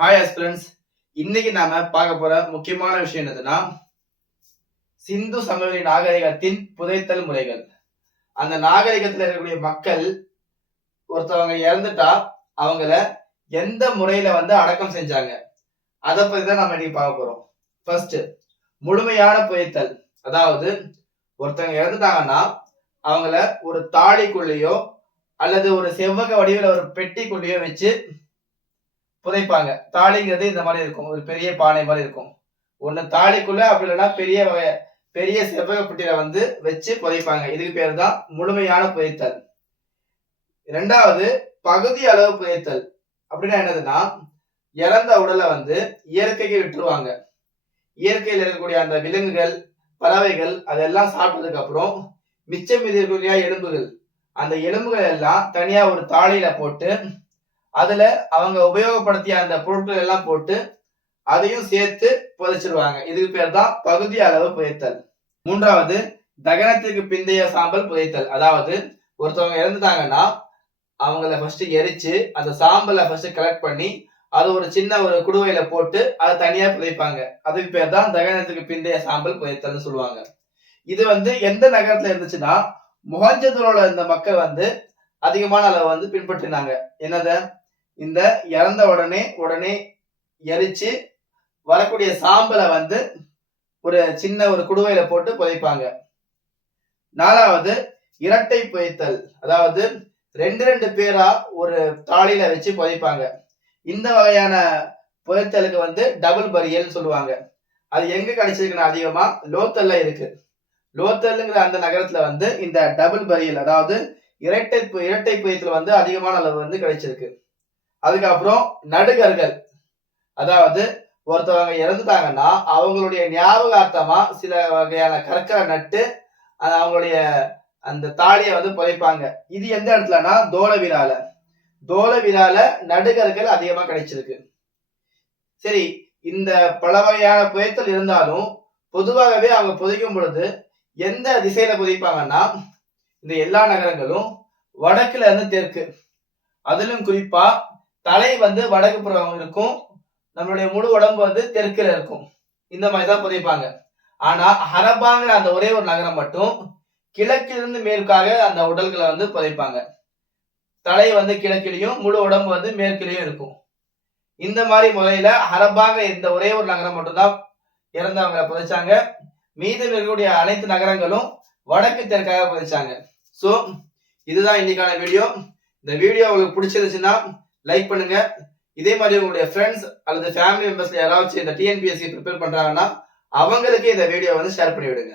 Hi aspirants. இன்னைக்கு நாம பார்க்க போற முக்கியமான விஷயம் என்னதுன்னா, சிந்து சமவெளி நாகரிகத்தின் புதைத்தல் முறைகள். அந்த நாகரிகத்துல இருக்கக்கூடிய மக்கள் ஒருத்தவங்க இறந்துட்டா அவங்கள எந்த முறையில அடக்கம் செஞ்சாங்க, அதை பத்தி தான் நம்ம இன்னைக்கு பார்க்க போறோம். ஃபர்ஸ்ட், முழுமையான புதைத்தல். அதாவது ஒருத்தவங்க இறந்துட்டாங்கன்னா அவங்கள ஒரு தாலிக்குள்ளேயோ அல்லது ஒரு செவ்வக வடிவில் ஒரு பெட்டிக்குள்ளேயோ வச்சு புதைப்பாங்க. தாலிங்கிறது இந்த மாதிரி இருக்கும், ஒரு பெரிய பானை மாதிரி இருக்கும். ஒண்ணு தாலிக்குள்ள, அப்படி இல்லைன்னா பெரிய செவ்வக பெட்டியில வச்சு புதைப்பாங்க. இதுக்கு பேர் தான் முழுமையான புதைத்தல். இரண்டாவது, பகுதி அளவு புதைத்தல். அப்படின்னா என்னதுன்னா, இறந்த உடலை இயற்கைக்கு விட்டுருவாங்க. இயற்கையில் இருக்கக்கூடிய அந்த விலங்குகள், பறவைகள் அதெல்லாம் சாப்பிட்டதுக்கு அப்புறம் மிச்சம் மீதி இருக்கக்கூடிய எலும்புகள், அந்த எலும்புகள் எல்லாம் தனியா ஒரு தாலியில போட்டு அதுல அவங்க உபயோகப்படுத்திய அந்த பொருட்கள் எல்லாம் போட்டு அதையும் சேர்த்து புதைச்சிருவாங்க. இதுக்கு பேர் தான் பகுதி அளவு புதைத்தல். மூன்றாவது, தகனத்துக்கு பிந்தைய சாம்பல் புதைத்தல். அதாவது ஒருத்தவங்க இறந்துட்டாங்கன்னா அவங்கள ஃபர்ஸ்ட் எரிச்சு அந்த சாம்பலை ஃபர்ஸ்ட் கலெக்ட் பண்ணி அது ஒரு சின்ன ஒரு குடுவையில போட்டு அதை தனியா புதைப்பாங்க. அதுக்கு பேர் தான் தகனத்துக்கு பிந்தைய சாம்பல் புதைத்தல்னு சொல்லுவாங்க. இது எந்த நகரத்துல இருந்துச்சுன்னா, மொஹஞ்சதாரோல இருந்த மக்கள் அதிகமான அளவு பின்பற்றினாங்க. என்னத, இந்த இறந்த உடனே எரிச்சு வரக்கூடிய சாம்பலை ஒரு சின்ன ஒரு குடுவையில போட்டு புதைப்பாங்க. நாலாவது, இரட்டை புதைத்தல். அதாவது ரெண்டு பேரா ஒரு தாலியில வச்சு புதைப்பாங்க. இந்த வகையான புதைத்தலுக்கு டபுள் பரியல் சொல்லுவாங்க. அது எங்க கிடைச்சிருக்குன்னா அதிகமா லோத்தல்ல இருக்கு. லோத்தல்ங்கிற அந்த நகரத்துல இந்த டபுள் பரியல், அதாவது இரட்டை புதைத்தல் அதிகமான அளவு கிடைச்சிருக்கு. அதுக்கப்புறம் நடுகர்கள். அதாவது ஒருத்தவங்க இறந்துட்டாங்கன்னா அவங்களுடைய ஞாபகார்த்தமா சில வகையான கற்களை நட்டு அவங்களுடைய அந்த தாலியை புதைப்பாங்க. இது எந்த இடத்துலனா தோலவிரால நடுகர்கள் அதிகமா கிடைச்சிருக்கு. சரி, இந்த பல வகையான புதைத்தல் இருந்தாலும் பொதுவாகவே அவங்க புதைக்கும் பொழுது எந்த திசையில புதைப்பாங்கன்னா, இந்த எல்லா நகரங்களும் வடக்குல இருந்து தெற்கு, அதிலும் குறிப்பா தலை வடக்கு புறம் இருக்கும், நம்மளுடைய முழு உடம்பு தெற்குல இருக்கும். இந்த மாதிரிதான் புதைப்பாங்க. ஆனா ஹரப்பாங்கிற அந்த ஒரே ஒரு நகரம் மட்டும் கிழக்கிலிருந்து மேற்காக அந்த உடல்களை புதைப்பாங்க. தலை கிழக்கிலையும் முழு உடம்பு மேற்கிலையும் இருக்கும். இந்த மாதிரி முறையில ஹரப்பாங்க இந்த ஒரே ஒரு நகரம் மட்டும்தான் இறந்தவங்களை புதைச்சாங்க. மீதம் இருக்கக்கூடிய அனைத்து நகரங்களும் வடக்கு தெற்காக புதைச்சாங்க. சோ இதுதான் இன்னைக்கான வீடியோ. இந்த வீடியோ உங்களுக்கு பிடிச்சிருந்துச்சுன்னா லைக் பண்ணுங்க. இதே மாதிரி உங்களுடைய ஃப்ரெண்ட்ஸ் அல்லது ஃபேமிலி மெம்பர்ஸ்ல யாராச்சும் இந்த டிஎன்பிஎஸ்சி ப்ரிப்பேர் பண்றாங்கன்னா அவங்களுக்கு இந்த வீடியோ ஷேர் பண்ணி விடுங்க.